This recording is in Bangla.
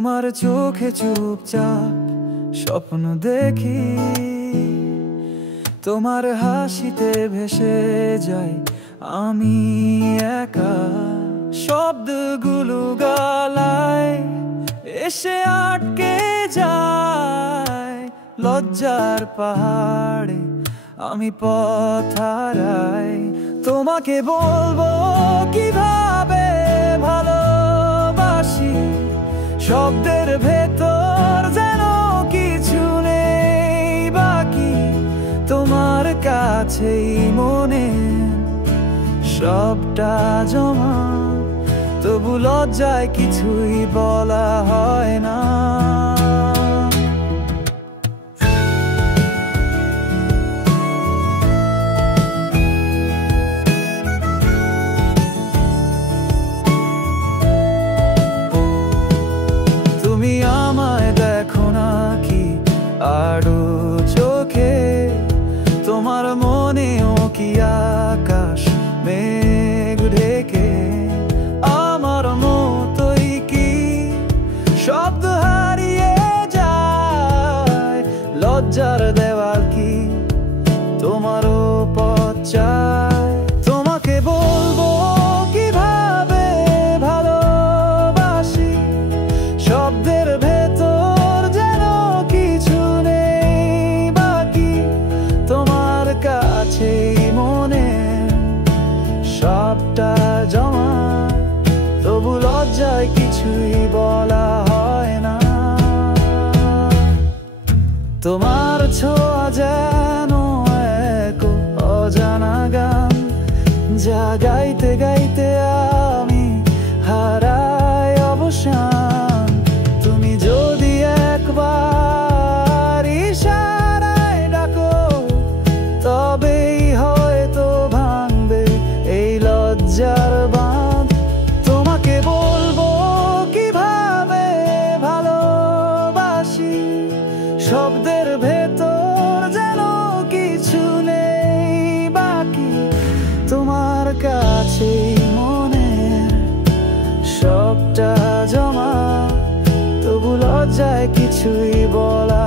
তোমার চোখে চুপচাপ স্বপ্ন দেখি, তোমার হাসিতে ভেসে যাই আমি একা। শব্দগুলো গলায় এসে আটকে যায়, লজ্জার পাহাড়ে আমি পথ হারাই। তোমাকে বলবো কিভাবে ভালোবাসি, শব্দের ভেতর যেন কিছু নেই বাকি। তোমার কাছেই মনে সবটা জমা, তবু লজ্জায় কিছুই বলা হয় না। তুমি আমায় দেখো না কি আরো চোখে, তোমার মনেও কি আকাশ মেঘ ঢেকে। আমার মতোই কি শব্দ হারিয়ে যায়, লজ্জার দেওয়াল কি তোমারও পথ চায়। তোমাকে বলবো কিভাবে ভালোবাসি, শব্দের ভেতর যেন কিছু নেই বাকি। তোমার কাছেই মনে সবটা জমা, তবু লজ্জায় কিছুই বলা হয় না। তোমার ছোঁয়া যেন এক অজানা গান, যা গাইতে গাইতে আমি হারাই অবসান। তুমি যদি একবার ইশারায় ডাকো, তবেই হয়তো ভাঙবে এই লজ্জার বাঁধ। তোমাকে বলবো কিভাবে ভালোবাসি, শব্দের ভেতর যেন কিছু নেই বাকি। তোমার কাছেই মনে সবটা জমা, তবু লজ্জায় কিছুই বলা